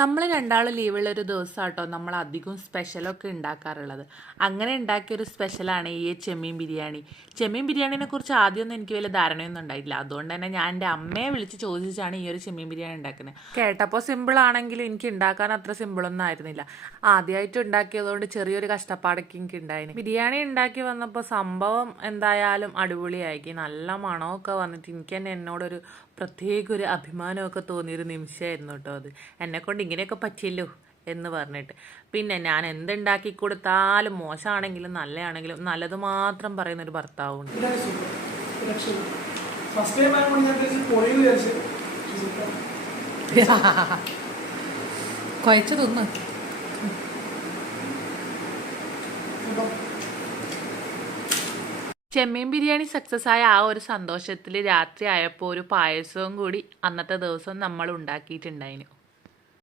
നമ്മൾ രണ്ടാൾ ലീവുള്ളൊരു ദിവസമാട്ടോ നമ്മൾ അധികം സ്പെഷ്യലൊക്കെ ഉണ്ടാക്കാറുള്ളത്. അങ്ങനെ ഉണ്ടാക്കിയൊരു സ്പെഷ്യലാണ് ഈ ചെമ്മീൻ ബിരിയാണി. ചെമ്മീൻ ബിരിയാണിനെ കുറിച്ച് ആദ്യമൊന്നും എനിക്ക് വലിയ ധാരണയൊന്നും ഉണ്ടായിട്ടില്ല. അതുകൊണ്ട് തന്നെ ഞാൻ എൻ്റെ അമ്മയെ വിളിച്ച് ചോദിച്ചാണ് ഈ ഒരു ചെമ്മീൻ ബിരിയാണി ഉണ്ടാക്കുന്നത്. കേട്ടപ്പോൾ സിമ്പിളാണെങ്കിലും എനിക്ക് ഉണ്ടാക്കാൻ അത്ര സിമ്പിളൊന്നും ആയിരുന്നില്ല. ആദ്യമായിട്ട് ഉണ്ടാക്കിയതുകൊണ്ട് ചെറിയൊരു കഷ്ടപ്പാടൊക്കെ എനിക്ക് ഉണ്ടായിരുന്നു. ബിരിയാണി ഉണ്ടാക്കി വന്നപ്പോൾ സംഭവം എന്തായാലും അടിപൊളിയാക്കി. നല്ല മണമൊക്കെ വന്നിട്ട് എനിക്ക് തന്നെ എന്നോടൊരു പ്രത്യേക ഒരു അഭിമാനമൊക്കെ തോന്നിയൊരു നിമിഷമായിരുന്നു കേട്ടോ അത്. എന്നെക്കൊണ്ട് ഇങ്ങനെയൊക്കെ പറ്റിയല്ലോ എന്ന് പറഞ്ഞിട്ട്. പിന്നെ ഞാൻ എന്തുണ്ടാക്കി കൊടുത്താലും മോശമാണെങ്കിലും നല്ലതാണെങ്കിലും നല്ലത് മാത്രം പറയുന്നൊരു ഭർത്താവുണ്ട്. കുഴച്ചു തിന്ന്. ചെമ്മീൻ ബിരിയാണി സക്സസ് ആയ ആ ഒരു സന്തോഷത്തിൽ രാത്രി ആയപ്പോൾ ഒരു പായസവും കൂടി അന്നത്തെ ദിവസം നമ്മൾ ഉണ്ടാക്കിയിട്ടുണ്ടായിരുന്നു.